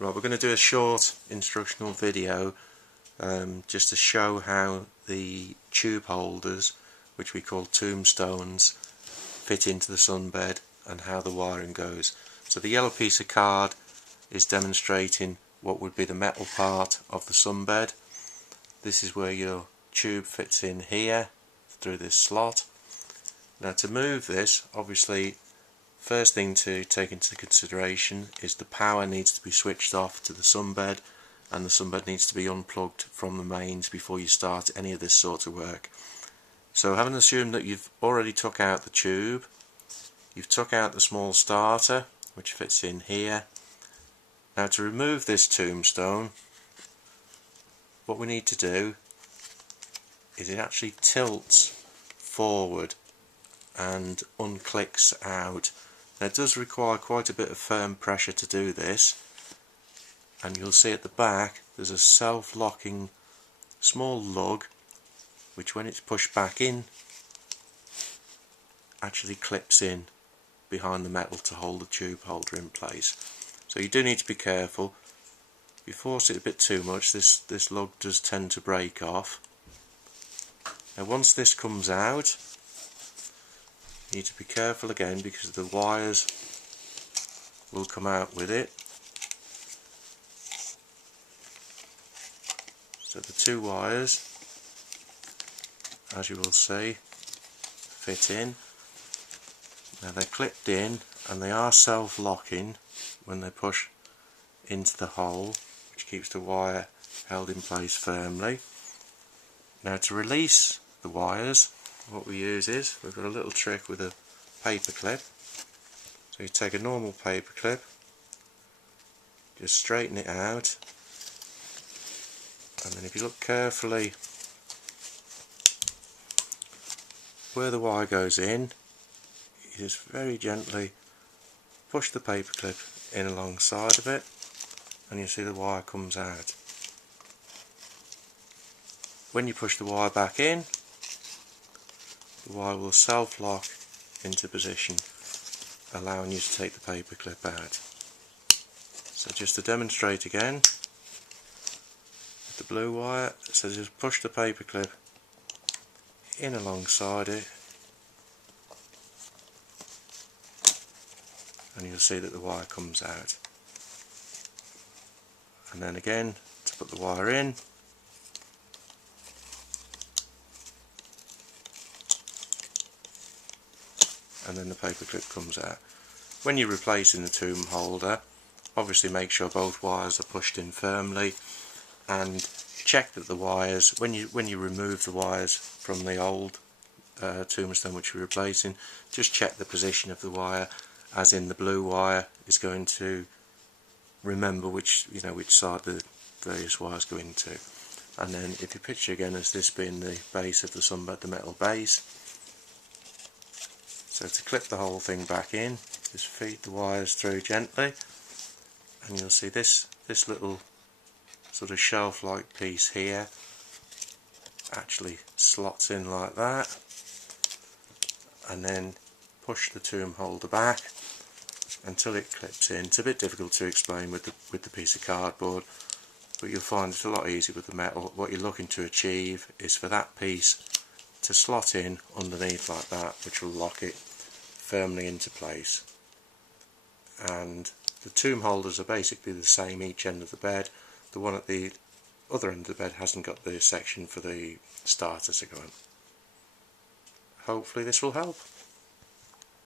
Right, we're going to do a short instructional video just to show how the tube holders, which we call tombstones, fit into the sunbed and how the wiring goes. So the yellow piece of card is demonstrating what would be the metal part of the sunbed. This is where your tube fits in here through this slot. Now to move this, obviously first thing to take into consideration is the power needs to be switched off to the sunbed, and the sunbed needs to be unplugged from the mains before you start any of this sort of work. So having assumed that you've already took out the tube, you've took out the small starter which fits in here. Now to remove this tombstone, what we need to do is it actually tilts forward and unclicks out. Now it does require quite a bit of firm pressure to do this, and you'll see at the back there's a self-locking small lug which, when it's pushed back in, actually clips in behind the metal to hold the tube holder in place. So you do need to be careful. If you force it a bit too much, this lug does tend to break off. Now once this comes out, you need to be careful again because the wires will come out with it. So the two wires, as you will see, fit in. Now they're clipped in and they are self-locking when they push into the hole, which keeps the wire held in place firmly. Now to release the wires, what we use is, we've got a little trick with a paper clip. So you take a normal paper clip, just straighten it out, and then if you look carefully where the wire goes in, you just very gently push the paper clip in alongside of it and you see the wire comes out. When you push the wire back in, the wire will self-lock into position, allowing you to take the paper clip out. So just to demonstrate again, with the blue wire, so just push the paper clip in alongside it and you'll see that the wire comes out. And then again, to put the wire in, and then the paper clip comes out. When you're replacing the tomb holder, obviously make sure both wires are pushed in firmly, and check that the wires, when you remove the wires from the old tombstone which you're replacing, just check the position of the wire, as in the blue wire is going to remember which side the various wires go into. And then if you picture again as this being the base of the sunbed, the metal base, so to clip the whole thing back in, just feed the wires through gently, and you'll see this little sort of shelf-like piece here actually slots in like that, and then push the tomb holder back until it clips in. It's a bit difficult to explain with the piece of cardboard, but you'll find it's a lot easier with the metal. What you're looking to achieve is for that piece to slot in underneath like that, which will lock it firmly into place. And the tomb holders are basically the same each end of the bed. The one at the other end of the bed hasn't got the section for the starter to go in. Hopefully this will help.